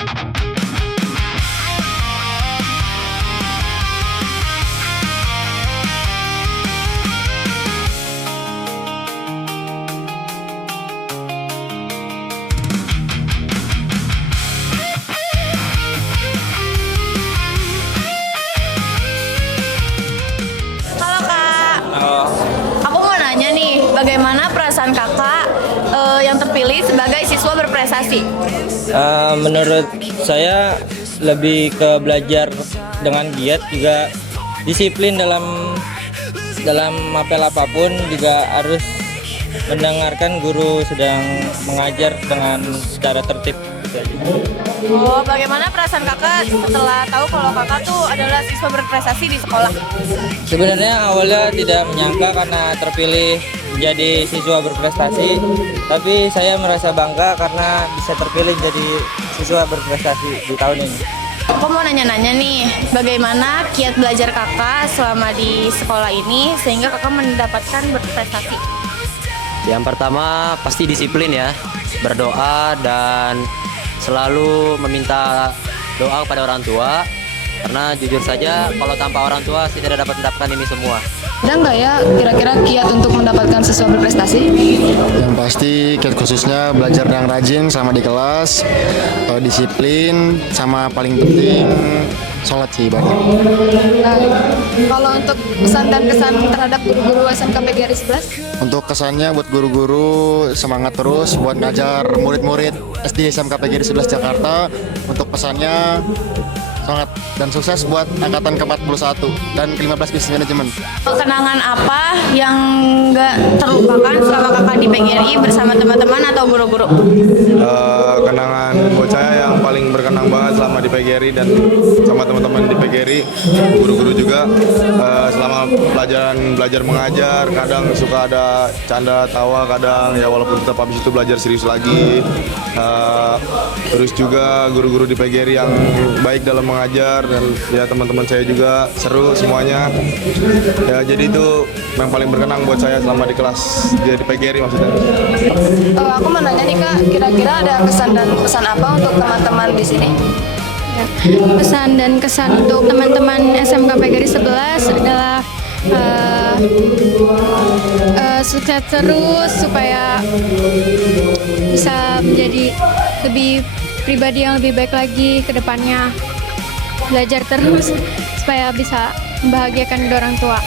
Halo Kak, aku mau nanya nih, bagaimana perasaan Kakak yang terpilih sebagai siswa berprestasi? Menurut saya lebih ke belajar dengan giat, juga disiplin dalam apel apapun, juga harus mendengarkan guru sedang mengajar dengan secara tertib. Oh, bagaimana perasaan Kakak setelah tahu kalau Kakak tuh adalah siswa berprestasi di sekolah? Sebenarnya awalnya tidak menyangka karena terpilih menjadi siswa berprestasi, tapi saya merasa bangga karena bisa terpilih jadi siswa berprestasi di tahun ini. Aku mau nanya-nanya nih, bagaimana kiat belajar Kakak selama di sekolah ini sehingga Kakak mendapatkan berprestasi? Yang pertama pasti disiplin ya, berdoa dan selalu meminta doa kepada orang tua. Karena jujur saja kalau tanpa orang tua saya tidak dapat mendapatkan ini semua. Ada nggak ya kira-kira kiat untuk mendapatkan siswa berprestasi? Yang pasti kiat khususnya belajar yang rajin sama di kelas, disiplin, sama paling penting sholat sih ibadah. Nah, kalau untuk pesan dan kesan terhadap guru-guru SMK PGRI 11? Untuk kesannya buat guru-guru semangat terus buat ngajar murid-murid SD SMK PGRI 11 Jakarta. Untuk pesannya semangat dan sukses buat angkatan ke-41 dan ke-15 Business Management. Kenangan apa yang nggak terlupakan selama Kakak di PGRI bersama teman-teman atau guru-guru? Kenangan buat saya yang paling berkenang banget selama di PGRI dan sama teman-teman di PGRI, guru-guru juga, selama belajar mengajar, kadang suka ada canda tawa, kadang ya walaupun tetap habis itu belajar serius lagi. Terus juga guru-guru di PGRI yang baik dalam mengajar, dan ya teman-teman saya juga seru semuanya. Ya jadi itu yang paling berkenang buat saya selama di kelas di PGRI maksudnya. Aku mau nanya nih Kak, kira-kira ada kesan dan pesan apa untuk teman-teman di sini? Pesan dan kesan untuk teman-teman SMK PGRI 11 adalah sukses terus supaya bisa menjadi lebih pribadi yang lebih baik lagi ke depannya. Belajar terus supaya bisa membahagiakan orang tua.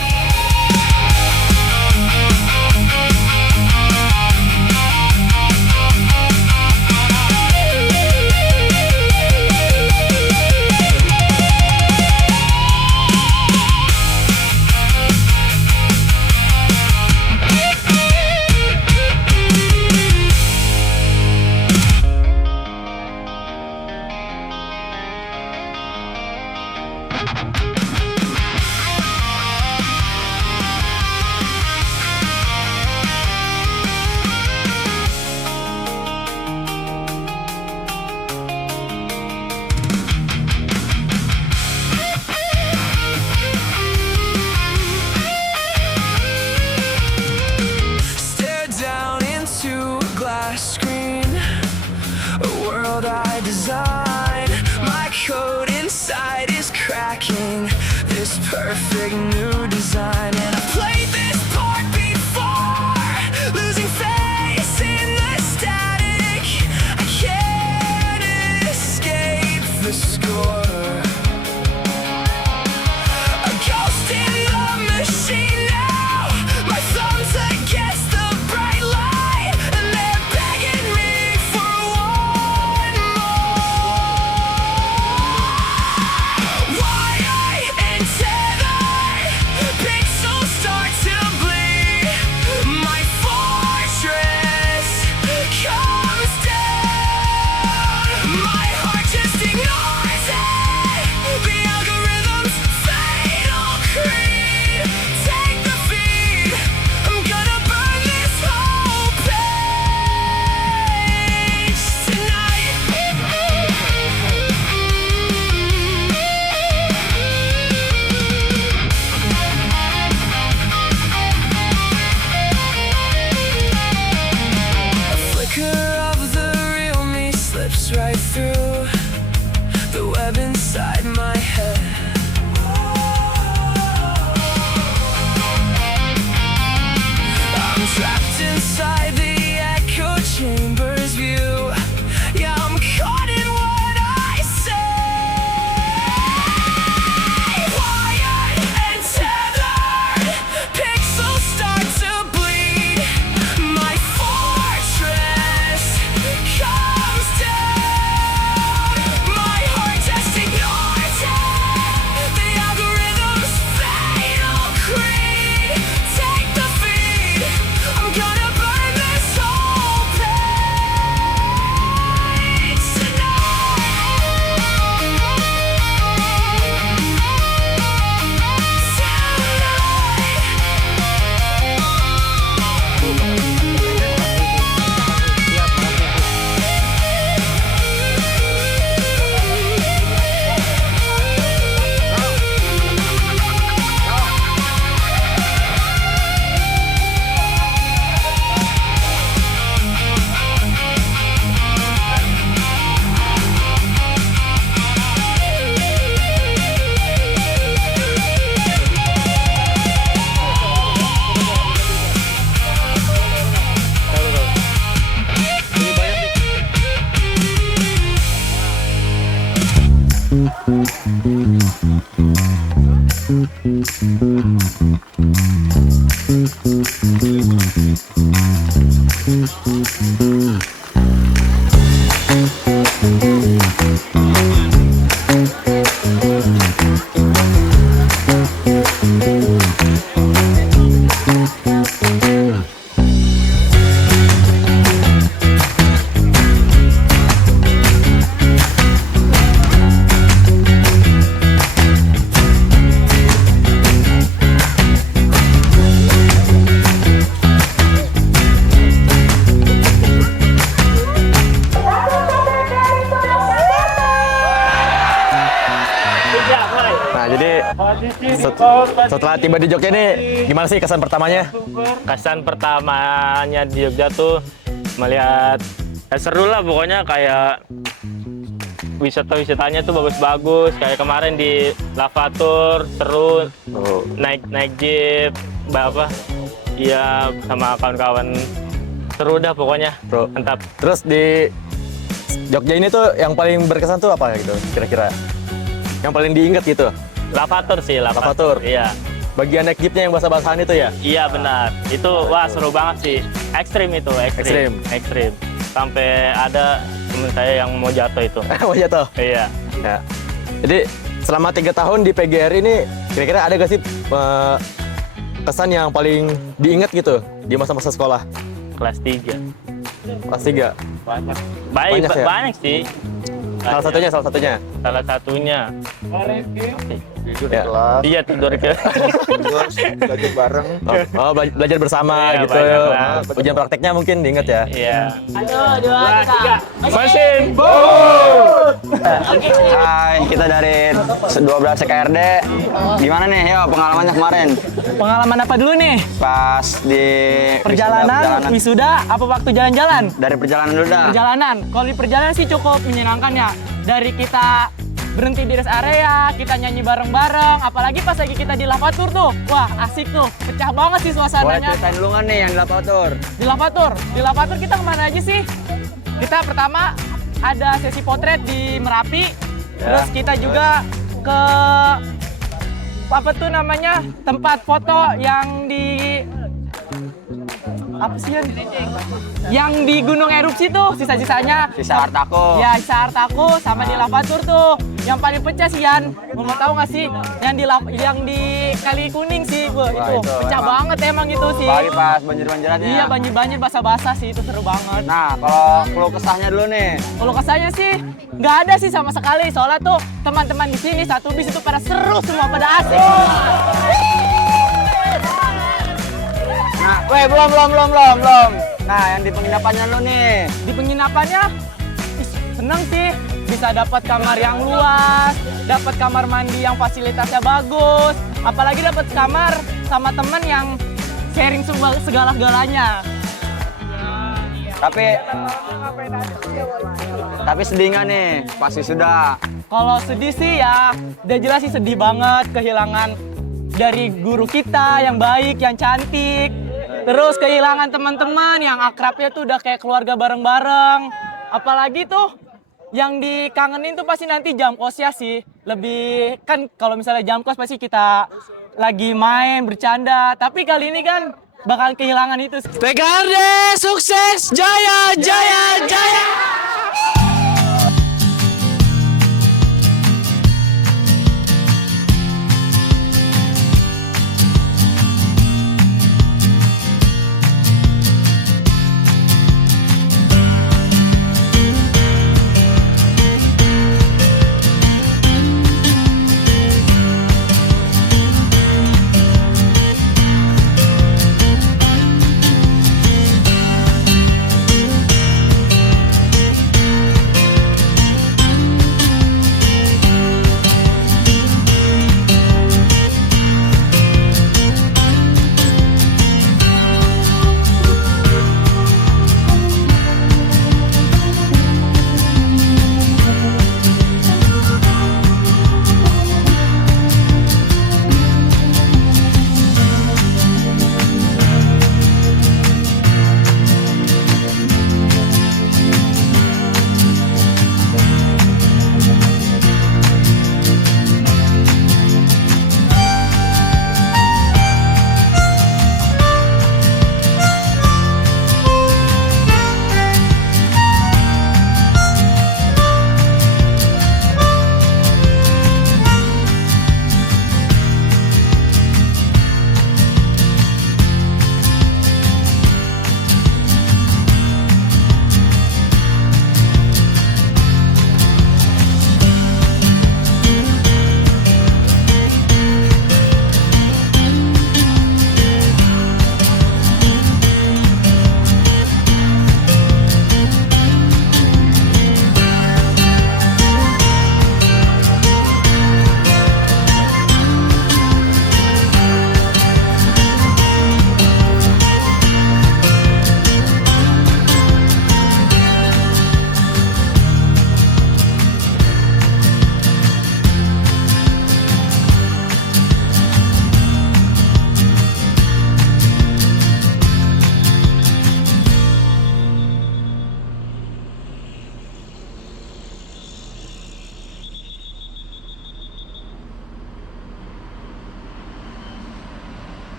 Screen, a world I design. My code inside is cracking this perfect new design, and I've played this part before, losing face in the static. I can't escape the score. A ghost in the machine now. My thumbs against the bright light, and they're begging me for one more. Why I enter the pixel the web inside my head. I'm trapped inside the echo chamber's view. Yeah, I'm caught in what I say. Wired and tethered, pixels start to bleed. My fortress comes down. My heart just ignores it. The algorithm's fatal creed. Take the feed. I'm gonna burn this whole page Nah, jadi setelah tiba di Jogja nih, gimana sih kesan pertamanya? Kesan pertamanya di Jogja tuh melihat seru lah pokoknya, kayak wisatanya tuh bagus-bagus. Kayak kemarin di Lavatur seru, naik jeep, apa? Iya, sama kawan-kawan seru dah pokoknya. Mantap. Terus di Jogja ini tuh yang paling berkesan tuh apa gitu kira-kira? Yang paling diingat gitu? Lavatur sih, Lavatur. Iya. Bagian naik jeepnya yang basah-basahan itu ya? Iya benar. Itu wah seru banget sih. Ekstrim itu, ekstrim. Sampai ada temen saya yang mau jatuh itu. Mau jatuh? Iya. Ya. Jadi selama 3 tahun di PGRI ini kira-kira ada gak sih kesan yang paling diingat gitu di masa-masa sekolah? Kelas 3. Kelas 3? Banyak sih. Salah satunya. Iya, tidur ke. Belajar bareng. Oh, belajar bersama Iya, gitu. Ujian prakteknya mungkin diingat ya? Iya. 1, 2, 3. Mesin. Hai, kita dari 12 CKRD. Gimana nih, yo pengalamannya kemarin? Pengalaman apa dulu nih? Pas di Perjalanan, wisuda, apa waktu jalan-jalan? Dari perjalanan dulu dah. Perjalanan. Kalau di perjalanan sih cukup menyenangkan ya. Dari kita berhenti di rest area, kita nyanyi bareng-bareng, apalagi pas lagi kita di Lavatur tuh. Wah, asik tuh. Pecah banget sih Boleh suasananya. ceritain dulu nggak nih yang di Lavatur? Di Lavatur kita kemana aja sih? Kita pertama ada sesi potret di Merapi. Terus kita juga ke apa tuh namanya? Tempat foto yang di apa sih yang di gunung erupsi tuh, sisa-sisanya. Sisa Artaku. Ya, sisa Artaku sama di Lavatur tuh. Yang paling pecah sih Yan, mau tahu nggak sih? Yang di Kali Kuning sih, Bu. Itu pecah banget emang itu sih. Apalagi pas banjir-banjirannya. Iya, banjir-banjir basah-basah sih, itu seru banget. Nah, kalau keluh kesahnya dulu nih. Kalau kesahnya sih nggak ada sih sama sekali. Soalnya tuh teman-teman di sini satu bis itu pada seru semua, pada asik. Nah, belum. Nah, yang di penginapannya lu nih. Di penginapannya seneng sih, bisa dapat kamar yang luas, dapat kamar mandi yang fasilitasnya bagus, apalagi dapat kamar sama temen yang sharing segala-galanya. Tapi sedih nggak nih? Pasti sudah. Kalau sedih sih ya, udah jelas sih sedih banget kehilangan dari guru kita yang baik, yang cantik. Terus kehilangan teman-teman yang akrabnya tuh udah kayak keluarga bareng-bareng. Apalagi tuh yang dikangenin tuh pasti nanti jam kosnya sih. Lebih kan kalau misalnya jam kos pasti kita lagi main, bercanda. Tapi kali ini kan bakal kehilangan itu. PKRD sukses, jaya, jaya, jaya.